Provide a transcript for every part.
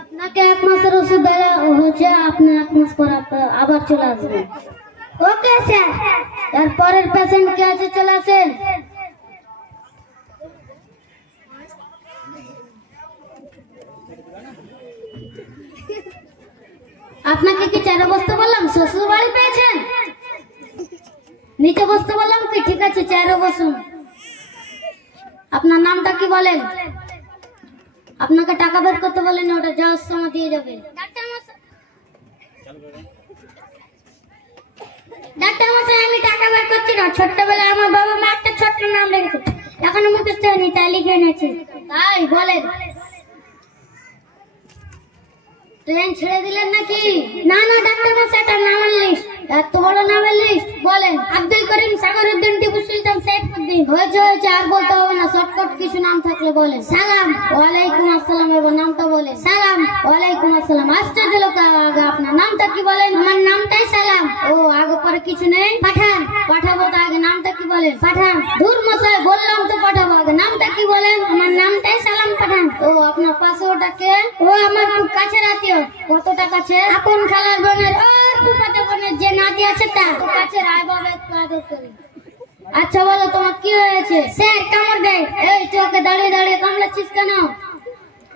আপনাকে 1 মাসের ওষুধ দেওয়া হচ্ছে, আপনি 1 মাস পর আবার চলে আসবেন। Okay sir. এরপরের পেশেন্ট কে আছে, চলে আসেন। আপনাকে কি চেয়ারে বসতে বললাম? শ্বশুর বাড়ি পেয়েছেন? নিচে বসতে বললাম কি? ঠিক আছে, চেয়ারে বসুন। আপনার নামটা কি বলেন? আপনাকে টাকা বের করতে বলেন, ওটা যাওয়ার সময় দিয়ে যাবে। ডাক্তার মশাই, আমি টাকা বের করছি না। ছোট্টবেলায় আমার বাবা মা একটা ছোট্ট নাম রেখেছে, এখনো মুখস্থ হয়নি, তাই লিখে এনেছি। তাই বলেন। ট্রেন ছেড়ে দিলেন নাকি? না না ডাক্তার মশাই, এটা নামের লিস্ট। এত বড় নামের লিস্ট? বলেন। আব্দুল করিম, সাগরউদ্দিন, টিপু সুলতান, সাইফুদ্দিন। হয়েছে হয়েছে, আর বলতে হবে না। শর্টকাট কিছু নাম থাকলে বলেন। সালাম। ওয়ালাইকুম আসসালাম। এবার নামটা বলে। সালাম। ওয়ালাইকুম আসসালাম। আশ্চর্য লোক, আগে আপনার নামটা কি বলেন? আমার নামটাই সালাম। ও, আগে পরে কিছু নেই? পাঠান। পাঠাবো তো, আগে নামটা কি বলেন? পাঠান। ধুর মশাই, বললাম তো পাঠাবো, আগে নামটা কি বলেন? আমার নামটাই সালাম, পাঠান। ও, আপনার পাশে ওটা কে? ও আমার খুব কাছের আত্মীয়। কতটা কাছে? আপন খালার বোনের, ও ফুফাতো বোনের যে নাতি আছে তার কাছে। রায় বাবা একটু আদর করি। আচ্ছা বলো, তোমার কি হয়েছে? স্যার কামড় দেয়। এই চোখে দাঁড়িয়ে দাঁড়িয়ে কামড়াচ্ছিস কেন?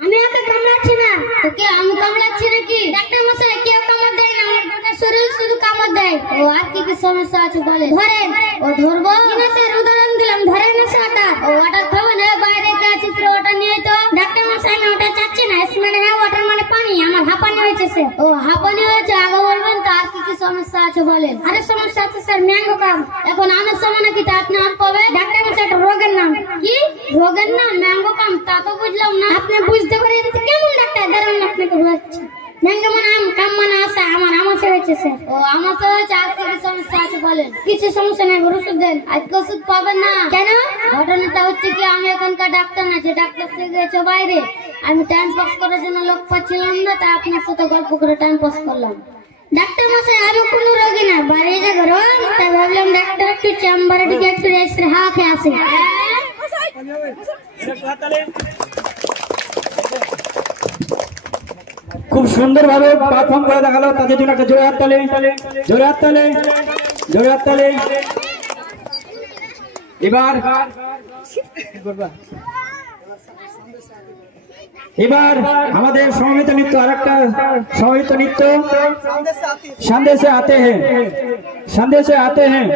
আমি ওকে কামড়াচ্ছি না। তোকে আমি কামড়াচ্ছি নাকি? ডাক্তার মশাই, কেউ কামড় দেয় না, আমার গোটা শরীর শুধু কামড় দেয়। ও, আর কি কি সমস্যা আছে বলে? ধরেন। ও, ধরবো না স্যার, উদাহরণ দিলাম, ধরেন না ওটা। ও, ওটা খাবো না, বাইরে কে আছে ওটা নিয়ে তো। ডাক্তার মশাই, আমি ওটা চাচ্ছি না। মানে হ্যাঁ, ওটার মানে পানি, আমার হাঁপানি হয়েছে স্যার। ও, হাঁপানি হয়েছে, আগে বলবেন তো আর কি কি সমস্যা আছে বলেন। আরে সমস্যা আছে স্যার, ম্যাঙ্গো কাম। এখন আনার সময় নাকি তা আপনি আর পাবে? ডাক্তার মশাই, এটা রোগের নাম। কি রোগের নাম? ম্যাঙ্গো কাম? তা তো বুঝলাম না। আপনি বুঝতে পারেন কেমন ডাক্তার? দাঁড়ান, আপনাকে বলছি। ম্যাঙ্গো মানে আম, কাম মানে আসা। আমার আমাশা হয়েছে স্যার। ও, আমাশা হয়েছে, আর কি কি সমস্যা আছে বলেন। কিছু সমস্যা নেই, ওষুধ দেন। আজকে ওষুধ পাবেন না কেন? ঘটনাটা হচ্ছে কি, আমি এখানকার ডাক্তার না, যে ডাক্তার সে গেছে বাইরে। আমি টাইম পাস করার জন্য লোক পাচ্ছিলাম না, তাই আপনার সাথে গল্প করে টাইম পাস করলাম। ডাক্তার মশাই, আমি কোনো রোগী না, বাইরে যে গরম, তাই ভাবলাম ডাক্তার একটু চেম্বারে ঢুকে একটু রেস্ট হাওয়া খেয়ে আসি। খুব সুন্দর ভাবে পারফর্ম করে দেখালো, তাদের জন্য একটা জোরে হাততালি, জোরে হাততালি, জোরে হাততালি। এবার এবার আমাদের সমবেত নৃত্য, আরেকটা সমবেত নৃত্য, সন্দেশে আতে হ্যাঁ, সন্দেশে আতে হ্যাঁ।